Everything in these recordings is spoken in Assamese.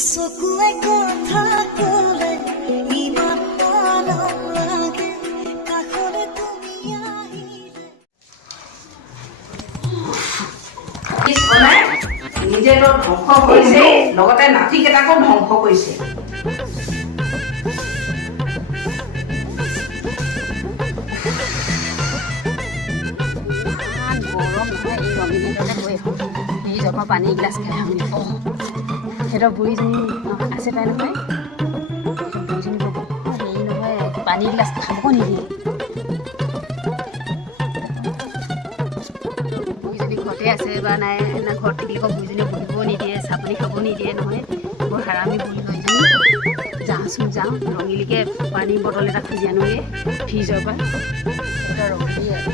চকুৱে কথা ক'লে ইমান মৰম লাগে কাষৰে তুমি আহিলে নিজে তো ধ্বংস কৰিছে লগতে নাতিকেইটাকো ধ্বংস কৰিছে পানী এগিলাচ খাই আমি সিহঁতৰ বুঢ়ীজনী আছে পাই নহয় বুঢ়ীজনী হেৰি নহয় পানী এগিলাচ খাব নিদিয়ে বুঢ়ীজনী ঘৰতে আছে বা নাই না ঘৰত থাকিলে বুঢ়ীজনী বহিব নিদিয়ে চাপানী খাব নিদিয়ে নহয় বৰ হাৰামি বুঢ়ী হয় ইজনী যাওঁচোন যাওঁ ৰঙিলীকে পানী বটল এটা খুজি আনোগৈ ফ্ৰিজৰ পৰা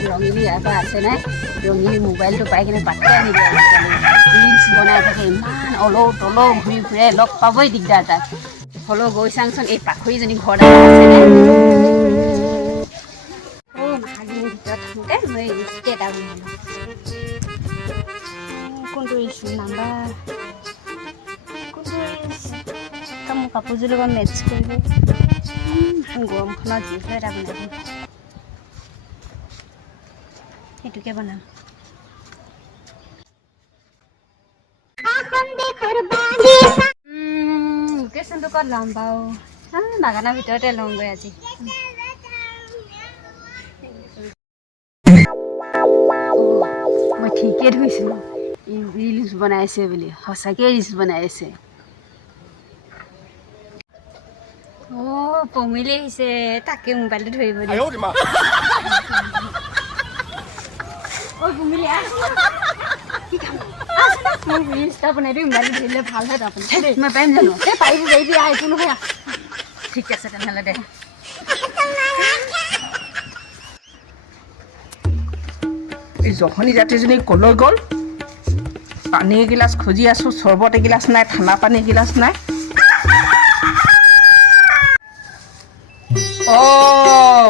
ৰঙিলী ইয়াৰ পৰা আছে নাই ৰঙিলী মোবাইলটো পাই কিনে পাত্তাই নিদিয়ে ৰিলচ বনাই থাকে ইমান অলৌ তলৌ ঘূৰি ফুৰে লগ পাবই দিগদাৰ তাক হ'লেও গৈ চাওঁচোন এই পাখৰিজনী ঘৰত আছেনে মাহাজনীৰ ভিতৰত থাকোঁতে মই ৰিলচকে এটা বনালোঁ কোনটো ৰিলচ নাম্বাৰ কোনটো ৰিলচ মোৰ কাপোৰযোৰ লগত মেটচ কৰিব গৰমখনত যিহেতু এটা বনালোঁ সেইটোকে বনাম লোকেশ্যনটো ক'ত ল'ম বাৰু বাগানৰ ভিতৰতে লওঁগৈ আজি মই ঠিকেই ধৰিছিলোঁ ৰিলচ বনাইছে বুলি সঁচাকৈ ৰিলচ বনাই আছে পমিলি আহিছে তাকে মোবাইলটো ধৰিব দিয়ে পমিলি মই ৰিলচ বনাই দিম মোবাইলটো ধৰিলে ভাল হয় আপুনি মই পাৰিম জানো এই পাৰিবি একো নহয় ঠিক আছে তেনেহ'লে দে এই জখনি জাতিজনী ক'লৈ গ'ল পানী এগিলাচ খুজি আছোঁ চৰ্বত এগিলাচ নাই ঠাণ্ডা পানী এগিলাচ নাই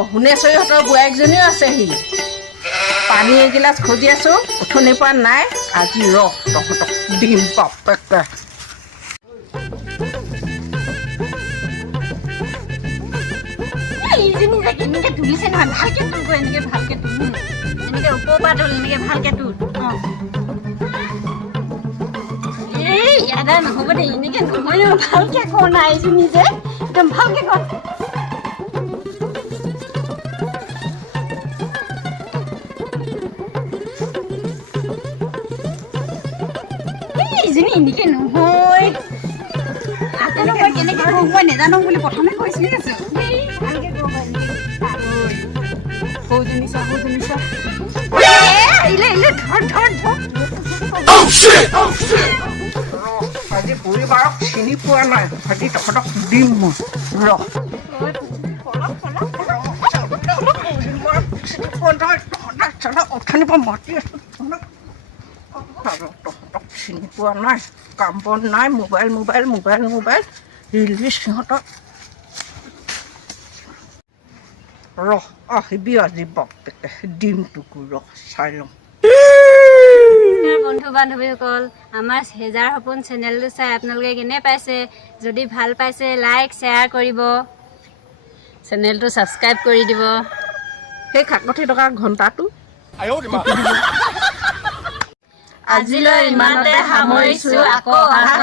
শুনেশ্বৰীহঁতৰ বোৱাৰীকজনীও আছেহি পানী এগিলাচ খুজি আছোঁ উঠনিৰ পৰা নাই আজি তহঁতক দিম বাপেকে ইজনী যে কেনেকৈ তুলিছে নহয় ভালকৈ তুলব এনেকৈ ভালকৈ তুল এনেকৈ ওপৰৰ পৰা তুল এনেকৈ ভালকৈ তুল এই ইয়াতে নহ'ব দেই এনেকৈ নহয় ভালকৈ কওঁ নাই ইজনী যে একদম ভালকৈ কওঁ ইজনী এনেকৈ নহয় তেনেকৈ কেনেকৈ কওঁ মই নেজানো বুলি প্ৰথমে কৈছিলি আছোঁ ভালকৈ কওঁ সৌজনী চা আজি বুঢ়ী বাৰক চিনি পোৱা নাই আজি তহঁতক দিম মই অথনিৰ পৰা মাতি আছোঁ তহঁতক চিনি পোৱা নাই কাম বন নাই মোবাইল ৰিলিজ সিহঁতক আহিবি আজি বাপেকে দিম তোকো চাই ল'ম বন্ধু বান্ধৱীসকল আমাৰ হেজাৰ সপোন চেনেলটো চাই আপোনালোকে কেনে পাইছে যদি ভাল পাইছে লাইক শ্বেয়াৰ কৰিব চেনেলটো ছাবস্ক্ৰাইব কৰি দিব সেই কাকতি টকা ঘণ্টাটো আজিলৈ ইমানতে সামৰিছোঁ আকৌ অহা